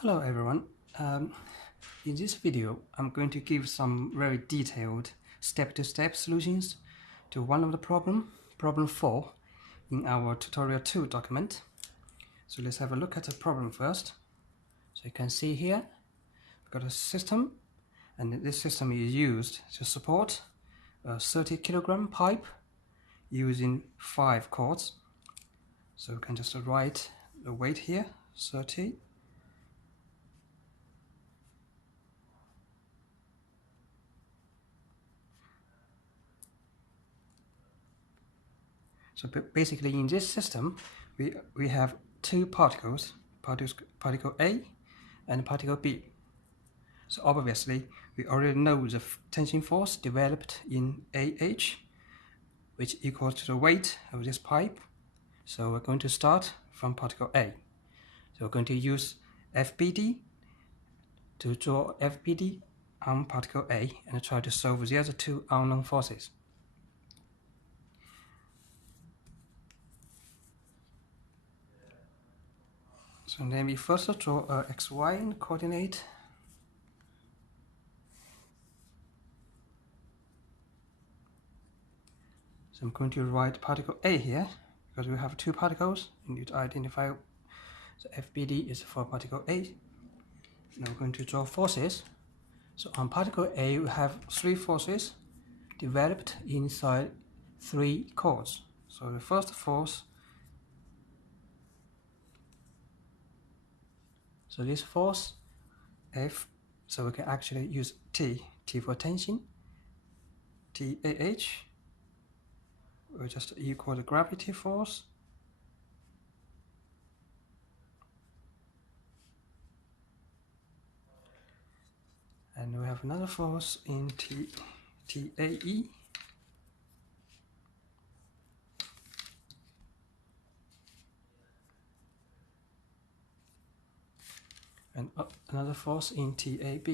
Hello everyone. In this video, I'm going to give some very detailed step-to-step solutions to one of the problem 4 in our tutorial 2 document. So let's have a look at the problem first. So you can see here, we've got a system, and this system is used to support a 30 kilogram pipe using 5 cords. So we can just write the weight here, 30. So basically in this system, we have two particles, particle A and particle B. So obviously, we already know the tension force developed in AH, which equals to the weight of this pipe. So we're going to start from particle A. So we're going to use FBD to draw FBD on particle A and try to solve the other two unknown forces. So then we first draw a XY coordinate. So I'm going to write particle A here, because we have two particles. You need to identify, so FBD is for particle A. Now we're going to draw forces. So on particle A, we have 3 forces developed inside 3 chords. So the first force, so this force F, so we can actually use T for tension, TAH, will just equal the gravity force. And we have another force in TAE. And another force in TAB.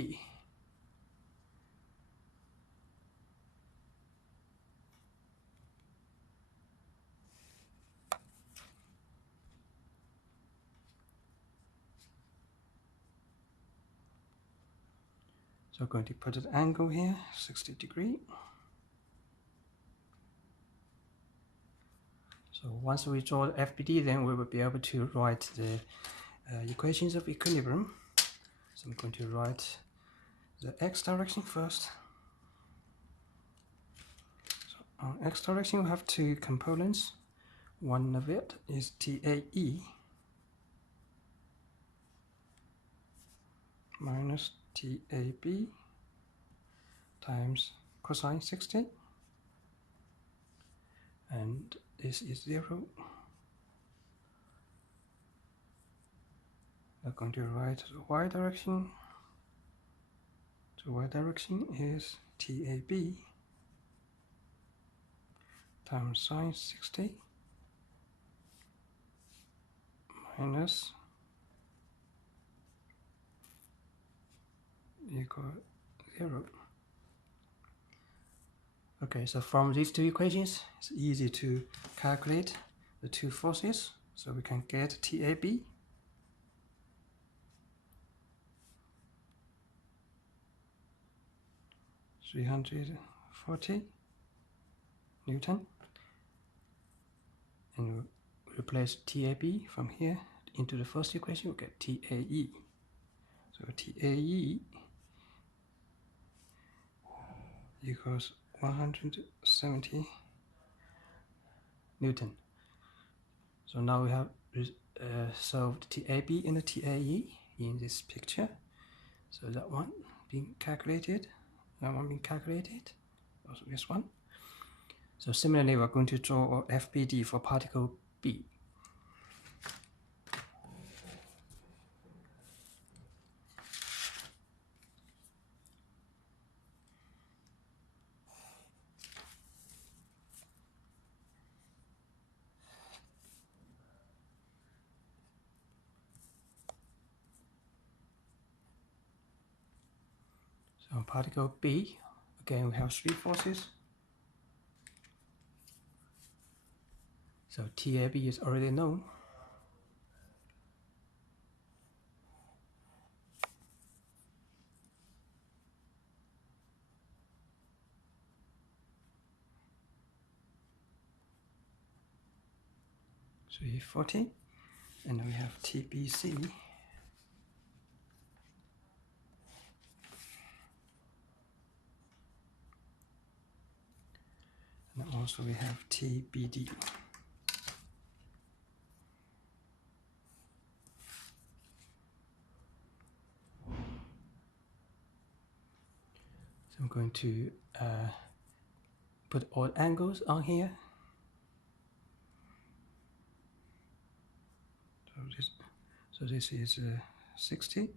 So I'm going to put an angle here, 60 degrees. So once we draw the FBD, then we will be able to write the equations of equilibrium. So I'm going to write the x direction first. So on x direction we have 2 components. One of it is TAE minus TAB times cosine 60, and this is 0. We're going to write the y direction. The y direction is TAB times sine 60 minus equal 0. Okay, so from these two equations, it's easy to calculate the two forces. So we can get TAB (340 Newton), and we replace TAB from here into the first equation. We get TAE. So TAE equals 170 Newton. So now we have solved TAB and the TAE in this picture. So that one being calculated, also this one. So similarly, we're going to draw FBD for particle B. So particle B, again we have 3 forces. So TAB is already known. 340, and then we have TBC. And also we have TBD. So I'm going to put all angles on here. So this is 60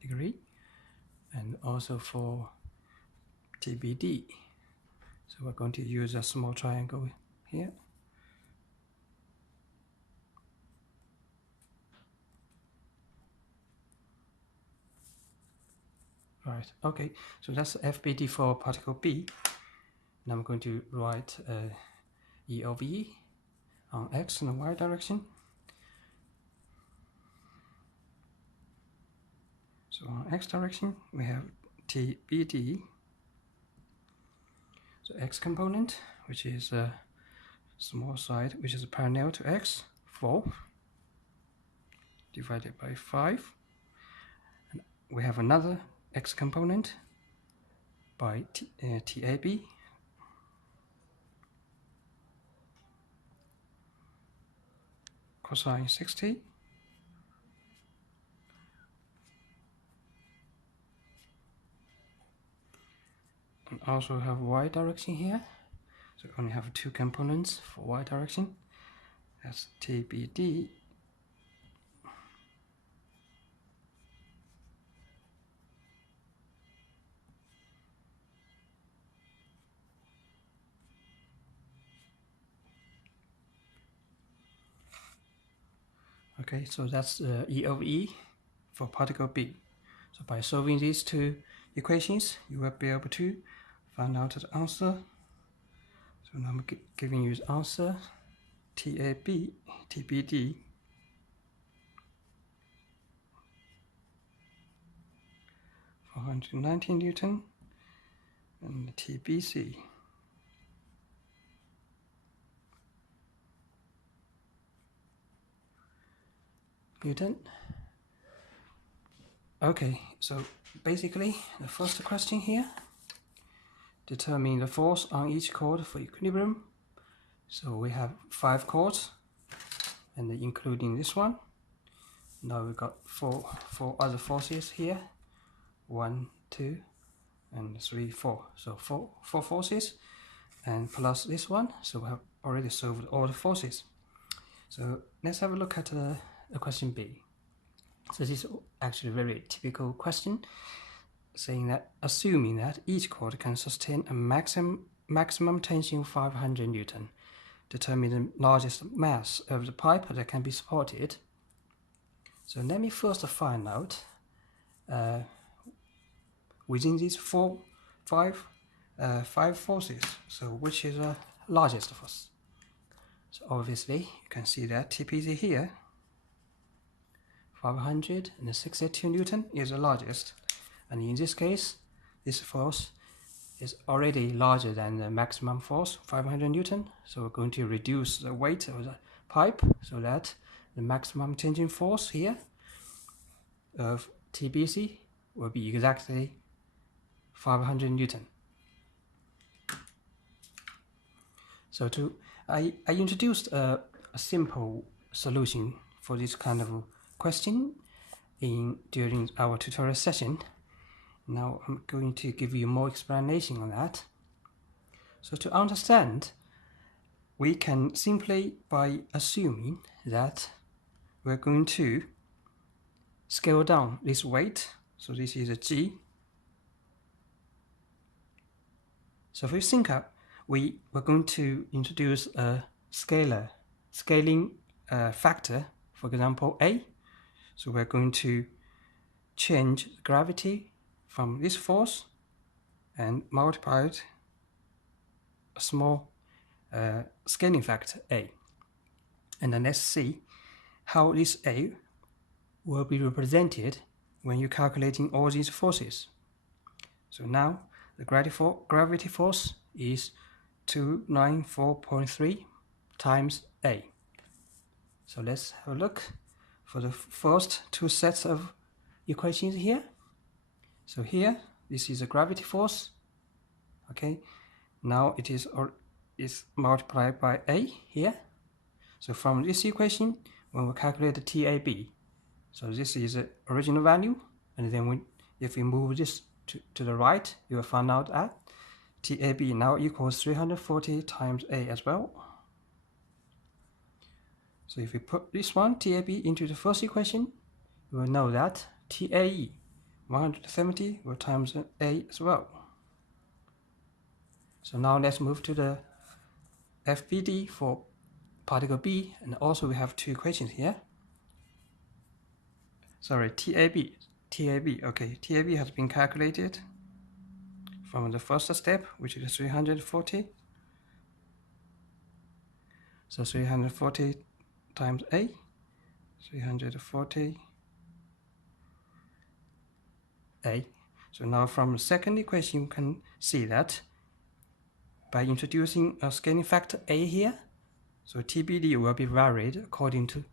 degree, and also for TBD. So we're going to use a small triangle here. Right, okay, so that's FBD for particle B. Now I'm going to write E of E on X and Y direction. So on X direction, we have TBD. So X component, which is a small side, which is parallel to X, 4, divided by 5. And we have another X component by TAB. Cosine 60. And also have Y direction here. So we only have 2 components for Y direction. That's TBD. Okay, so that's E of E for particle B. So by solving these 2 equations, you will be able to find out the answer. So now I'm giving you the answer. TAB, TBD, 419 Newton, and TBC, Newton. Okay, so basically the first question here, determine the force on each chord for equilibrium. So we have 5 chords, and including this one. Now we've got four other forces here, 1, 2, and 3, 4. So four forces, and plus this one. So we have already solved all the forces. So let's have a look at the question B. So this is actually a very typical question, saying that assuming that each chord can sustain a maximum tension of 500 Newton, determine the largest mass of the pipe that can be supported. So let me first find out within these five forces, so which is the largest force. So obviously you can see that TPZ here, 562 Newton is the largest, and in this case this force is already larger than the maximum force, 500 Newton. So we're going to reduce the weight of the pipe so that the maximum tension force here of TBC will be exactly 500 Newton. So I introduced a simple solution for this kind of question during our tutorial session. Now I'm going to give you more explanation on that. So to understand, we can simply, by assuming that we're going to scale down this weight, so this is a G. So if we think up, we're going to introduce a scaling factor, for example A. So we're going to change gravity from this force and multiply it a small scaling factor A. And then let's see how this A will be represented when you're calculating all these forces. So now the gravity force is 294.3 times A. So let's have a look for the first two sets of equations here. So here, this is a gravity force. Okay, now it is multiplied by A here. So from this equation, when we calculate the TAB, so this is the original value, and then if we move this to the right, you will find out that TAB now equals 340 times A as well. So if we put this one, TAB, into the first equation, you will know that TAE, 170, will times A as well. So now let's move to the FBD for particle B, and also we have two equations here. Sorry, TAB, okay, TAB has been calculated from the first step, which is 340. So 340 times A, 340 A. So now from the second equation, you can see that by introducing a scaling factor A here, so TBD will be varied according to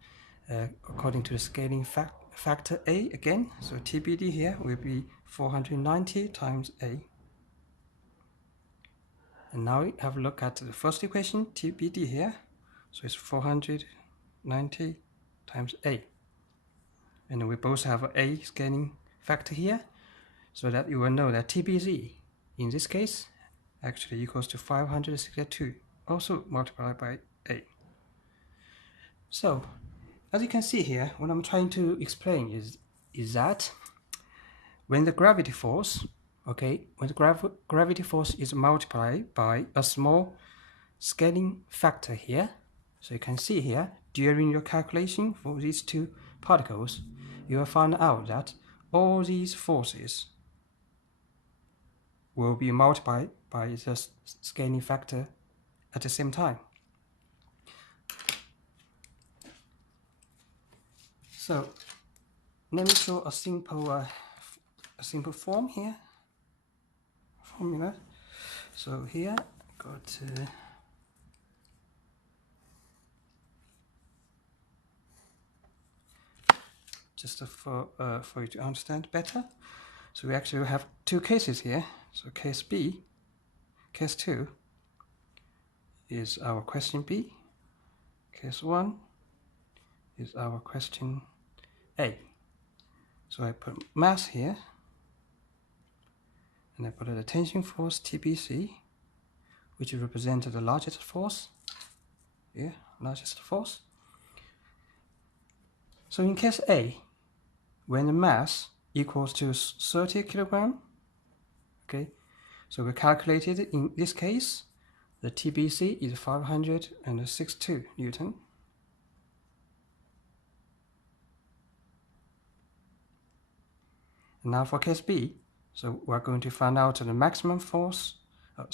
the scaling factor A again. So TBD here will be 490 times A. And now we have a look at the first equation, TBD here. So it's 490 times A. And we both have A scaling factor here, so that you will know that TBZ in this case actually equals to 562, also multiplied by A. So as you can see here, what I'm trying to explain is that when the gravity force, when the gravity force is multiplied by a small scaling factor here, so you can see here, during your calculation for these two particles, you will find out that all these forces will be multiplied by the scaling factor at the same time. So let me show a simple form here, formula. So here, got just for you to understand better. So we actually have two cases here. So case B, case 2 is our question B. Case 1 is our question A. So I put mass here, and I put the tension force TBC, which represents the largest force. Here, largest force. So in case A, when the mass equals to 30 kilogram, okay, so we calculated in this case the TBC is 562 Newton. And now for case B, so we're going to find out the maximum force,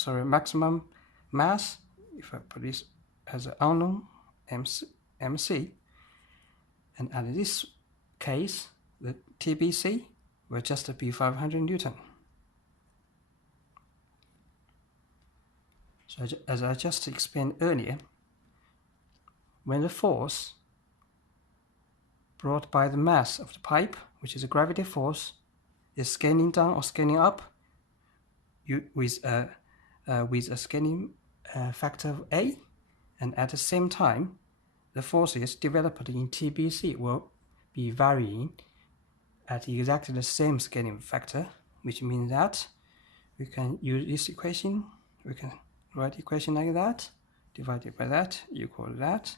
maximum mass. If I put this as an unknown MC, and in this case, the TBC will just be 500 Newton. So as I just explained earlier, when the force brought by the mass of the pipe, which is a gravity force, is scaling down or scaling up with a scaling factor of A, and at the same time, the forces developed in TBC will be varying at exactly the same scaling factor, which means that we can use this equation. We can write equation like that, divided by that, equal that,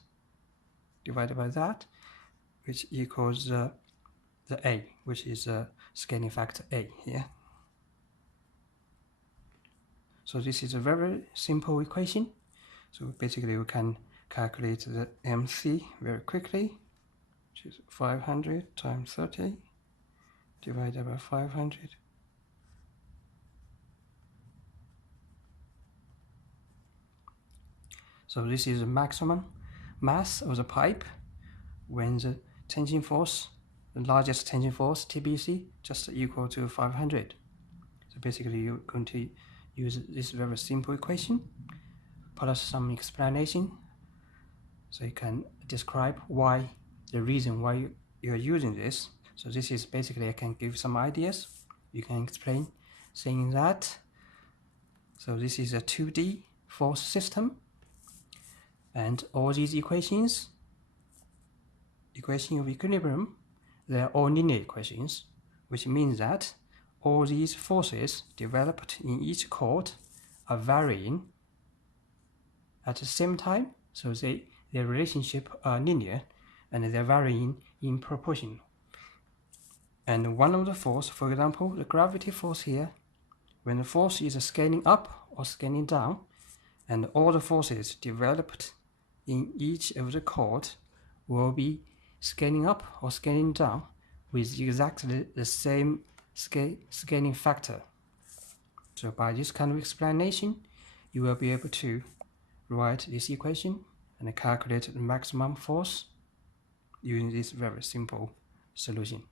divided by that, which equals the A, which is scaling factor A here. So this is a very simple equation. So basically we can calculate the MC very quickly, which is 500 times 30 divided by 500. So this is the maximum mass of the pipe when the tension force, the largest tension force, TBC, just equal to 500. So basically you're going to use this very simple equation plus some explanation So you can describe why, the reason why you're using this. So this is basically, I can give some ideas. You can explain saying that. So this is a 2D force system, and all these equations of equilibrium, they're all linear equations, which means that all these forces developed in each chord are varying at the same time. So their relationship are linear, and they're varying in proportion. And one of the force, for example, the gravity force here, when the force is scaling up or scaling down, and all the forces developed in each of the chords will be scaling up or scaling down with exactly the same scaling factor. So by this kind of explanation, you will be able to write this equation and calculate the maximum force using this very simple solution.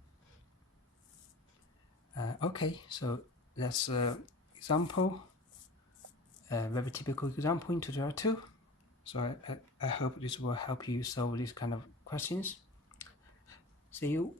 Okay, so that's an example, a very typical example in tutorial 2. So I hope this will help you solve these kind of questions. See you.